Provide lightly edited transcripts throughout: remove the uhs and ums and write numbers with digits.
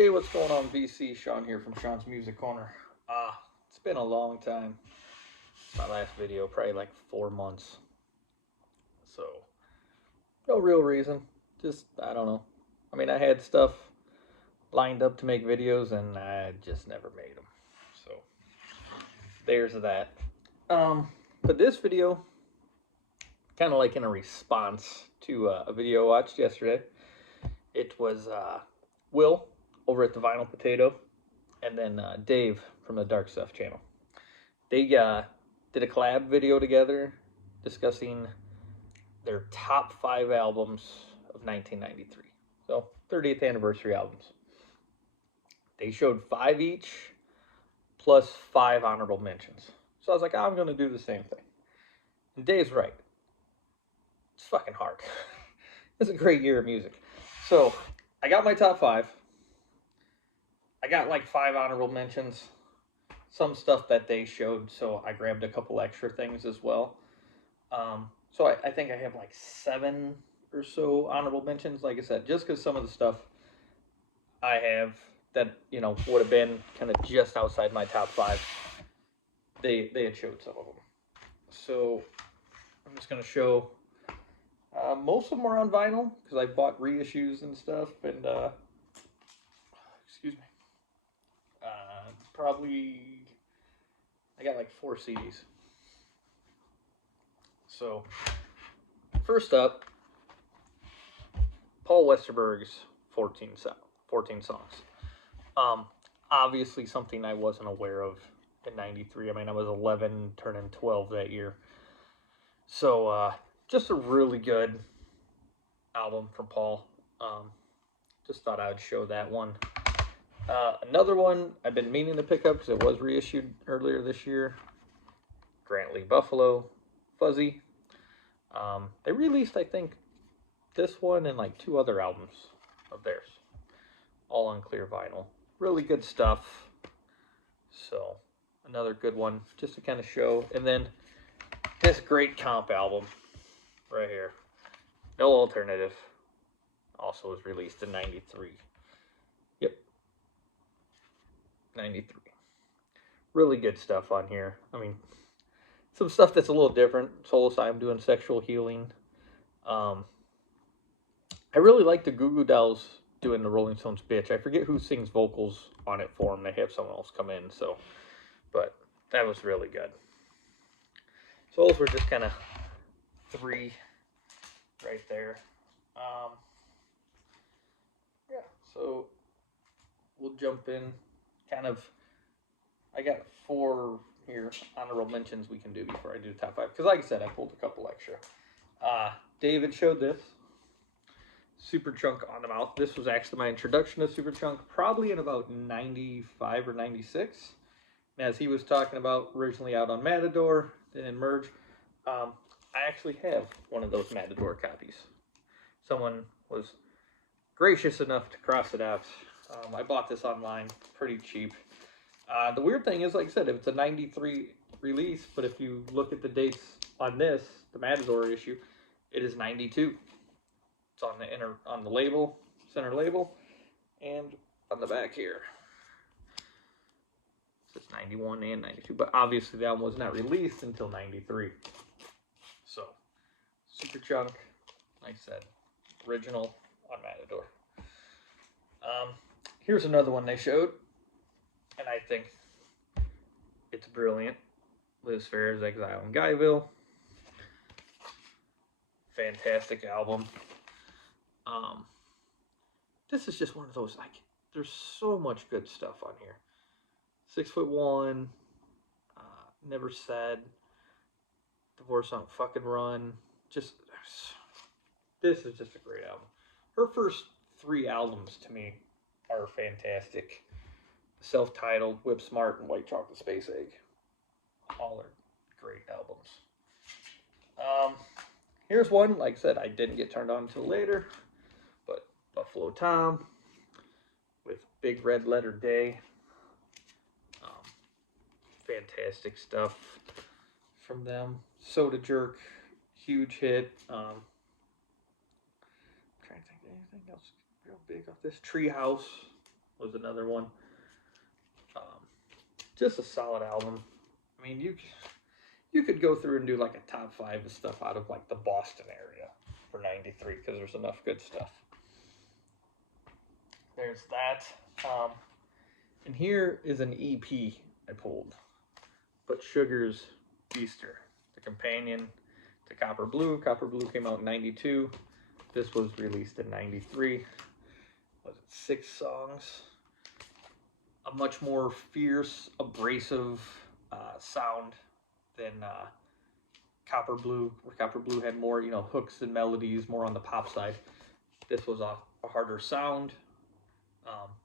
Hey, what's going on, VC? Sean here from Sean's Music Corner. It's been a long time. My last video, probably like 4 months. So, no real reason. Just, I don't know. I mean, I had stuff lined up to make videos and I just never made them. So, there's that. But this video, kind of like in a response to a video I watched yesterday. It was Will over at the Vinyl Potato and then Dave from the Dark Stuff channel. They did a collab video together discussing their top 5 albums of 1993. So 30th anniversary albums. They showed 5 each plus 5 honorable mentions. So I was like, I'm going to do the same thing. And Dave's right. It's fucking hard. It's a great year of music. So I got my top 5. I got like 5 honorable mentions. Some stuff that they showed, so I grabbed a couple extra things as well. So I think I have like 7 or so honorable mentions. Like I said, just because some of the stuff I have that would have been kind of just outside my top 5, they had showed some of them. So I'm just gonna show. Most of them are on vinyl because I bought reissues and stuff, and excuse me. Probably I got like 4 CDs. So first up, Paul Westerberg's 14 songs. Obviously something I wasn't aware of in 93. I mean, I was 11 turning 12 that year. So just a really good album from Paul. Just thought I would show that one. Another one I've been meaning to pick up because it was reissued earlier this year. Grant Lee Buffalo, Fuzzy. They released, I think, this one and like 2 other albums of theirs, all on clear vinyl. Really good stuff. So another good one just to kind of show. And then this great comp album right here, No Alternative, also was released in 93. Yep, 93. Really good stuff on here. I mean, some stuff that's a little different. Solo Side, I'm doing Sexual Healing. I really like the Goo Goo Dolls doing the Rolling Stones Bitch. I forget who sings vocals on it for them. They have someone else come in, so. But that was really good. So those were just kind of 3 right there. Yeah, so we'll jump in. Kind of, I got 4 here honorable mentions we can do before I do the top 5. Because like I said, I pulled a couple extra. David showed this. Superchunk on the Mouth. This was actually my introduction to Superchunk, probably in about 95 or 96. As he was talking about, originally out on Matador, then in Merge. I actually have one of those Matador copies. Someone was gracious enough to cross it out. I bought this online, pretty cheap. The weird thing is, like I said, if it's a 93 release, but if you look at the dates on this, the Matador issue, it is 92. It's on the label, center label, and on the back here. It's 91 and 92, but obviously that one was not released until 93. So, Superchunk, like I said, original on Matador. Here's another one they showed, and I think it's brilliant. Liz Phair's Exile in Guyville. Fantastic album. This is just one of those, like, there's so much good stuff on here. 6'1", Never Said, Divorce on Fucking Run. This is just a great album. Her first 3 albums to me are fantastic. Self-titled, Whip Smart, and White Chocolate Space Egg. All are great albums. Here's one, like I said, I didn't get turned on until later, but Buffalo Tom with Big Red Letter Day. Fantastic stuff from them. Soda Jerk, huge hit. I'm trying to think of anything else real big off this. Treehouse, was another one. Just a solid album. I mean, you could go through and do like a top 5 of stuff out of like the Boston area for 93 because there's enough good stuff. There's that. And here is an EP I pulled. But Sugar's Easter, the companion to Copper Blue. Copper Blue came out in 92. This was released in 93. Was it 6 songs? A much more fierce, abrasive sound than Copper Blue, where Copper Blue had more, hooks and melodies, more on the pop side. This was a harder sound,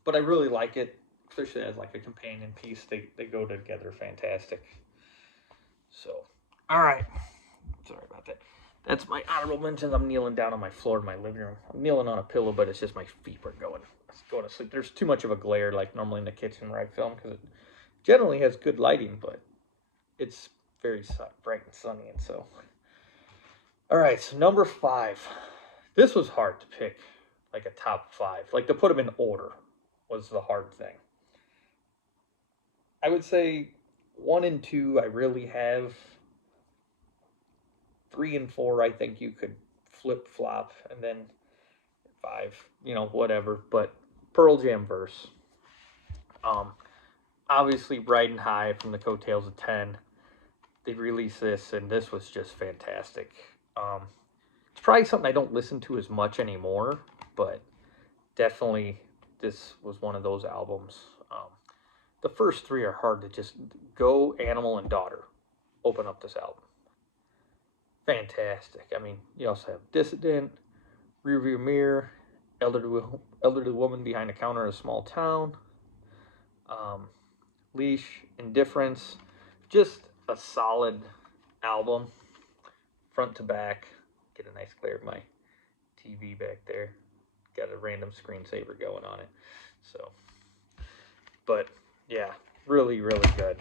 but I really like it, especially as like a companion piece. They go together fantastic. So, all right. Sorry about that. That's my honorable mentions. I'm kneeling down on my floor in my living room. I'm kneeling on a pillow, but it's just my feet were going to sleep. There's too much of a glare like normally in the kitchen where I film because it generally has good lighting, but it's very bright and sunny, and so. All right, so number 5. This was hard to pick, like a top 5. Like to put them in order was the hard thing. I would say 1 and 2 I really have. 3 and 4 I think you could flip flop, and then 5, whatever. But Pearl Jam verse. Obviously Riding High from the coattails of 10. They released this, and this was just fantastic. It's probably something I don't listen to as much anymore, but definitely this was one of those albums. The first 3 are hard to just go. Animal and Daughter open up this album. Fantastic. I mean, you also have Dissident, Rearview Mirror, Elderly Woman Behind the Counter in a Small Town, Leash, Indifference. Just a solid album, front to back. Get a nice glare of my TV back there. Got a random screensaver going on it. So, but yeah, really, really good.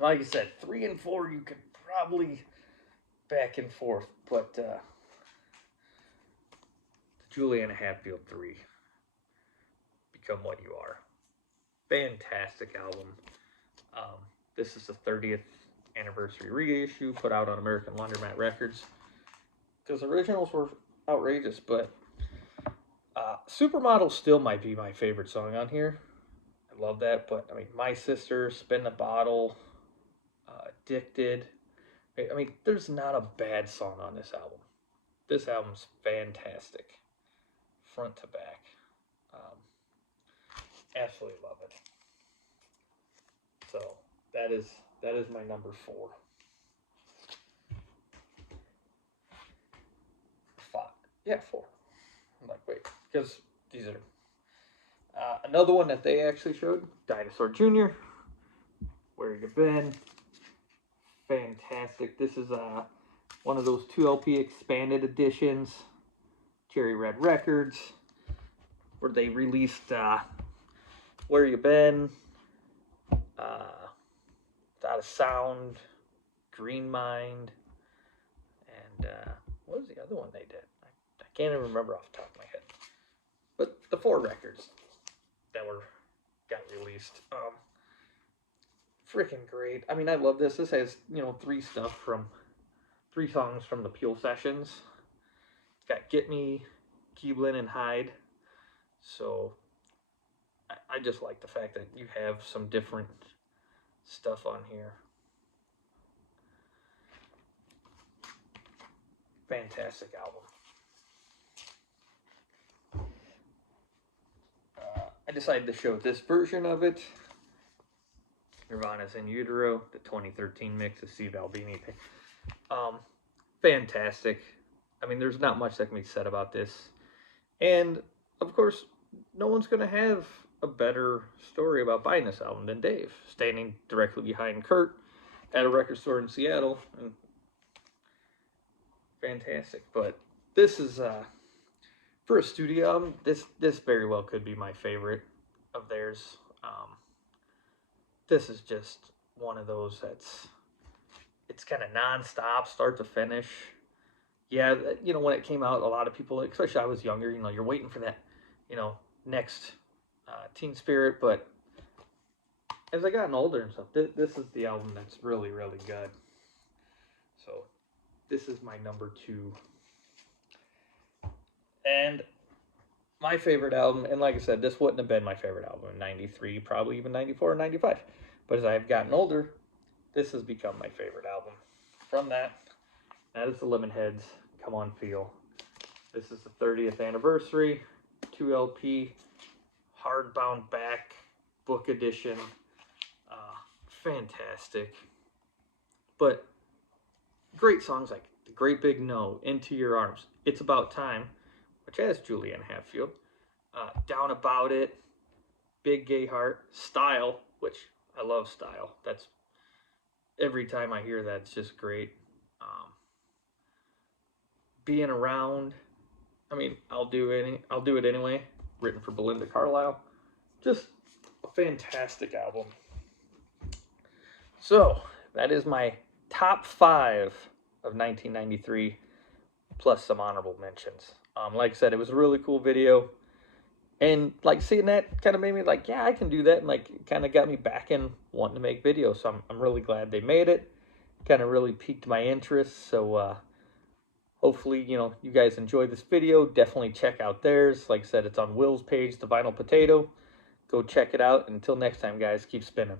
Like I said, 3 and 4 you could probably back and forth, but the Juliana Hatfield 3, Become What You Are. Fantastic album. This is the 30th anniversary reissue put out on American Laundromat Records. Because originals were outrageous, but Supermodel still might be my favorite song on here. I love that, but I mean, My Sister, Spin the Bottle, Addicted. I mean, there's not a bad song on this album. This album's fantastic, front to back. Absolutely love it. So that is my number 4. 5. Yeah, 4. I'm like, wait, because these are another one that they actually showed, Dinosaur Jr., Where You Been. Fantastic. This is one of those 2 LP expanded editions, Cherry Red Records, where they released Where You Been, Out of Sound, Green Mind, and what was the other one they did? I can't even remember off the top of my head. But the 4 records that got released. Freaking great. I mean, I love this. This has, 3 songs from the Peel Sessions. It's got Get Me, Keeblin, and Hyde. So I just like the fact that you have some different stuff on here. Fantastic album. I decided to show this version of it. Nirvana's In Utero, the 2013 mix of Steve Albini. Fantastic. I mean, there's not much that can be said about this. And, of course, no one's going to have a better story about buying this album than Dave, standing directly behind Kurt at a record store in Seattle. And fantastic. But this is, for a studio album, this very well could be my favorite of theirs. This is just one of those it's kind of non-stop, start to finish. Yeah, when it came out, a lot of people, especially I was younger, you're waiting for that, next Teen Spirit, but as I gotten older and stuff, this is the album that's really, really good. So this is my number 2. And my favorite album, and like I said, this wouldn't have been my favorite album in 93, probably even 94 or 95. But as I've gotten older, this has become my favorite album. From that is the Lemonheads, Come On Feel. This is the 30th anniversary, 2 LP, hardbound back, book edition. Fantastic. But great songs like The Great Big No, Into Your Arms, It's About Time, which has Julianne Hatfield, Down About It, Big Gay Heart, Style, which I love Style. That's every time I hear that, it's just great. Being Around, I mean, I'll do it anyway. Written for Belinda Carlisle. Just a fantastic album. So that is my top 5 of 1993, plus some honorable mentions. Like I said, it was a really cool video, and like seeing that kind of made me like, yeah, I can do that, and like kind of got me back in wanting to make videos. So I'm really glad they made it. Kind of really piqued my interest. So hopefully, you guys enjoyed this video. Definitely check out theirs. Like I said, it's on Will's page, The Vinyl Potato. Go check it out. Until next time, guys, keep spinning.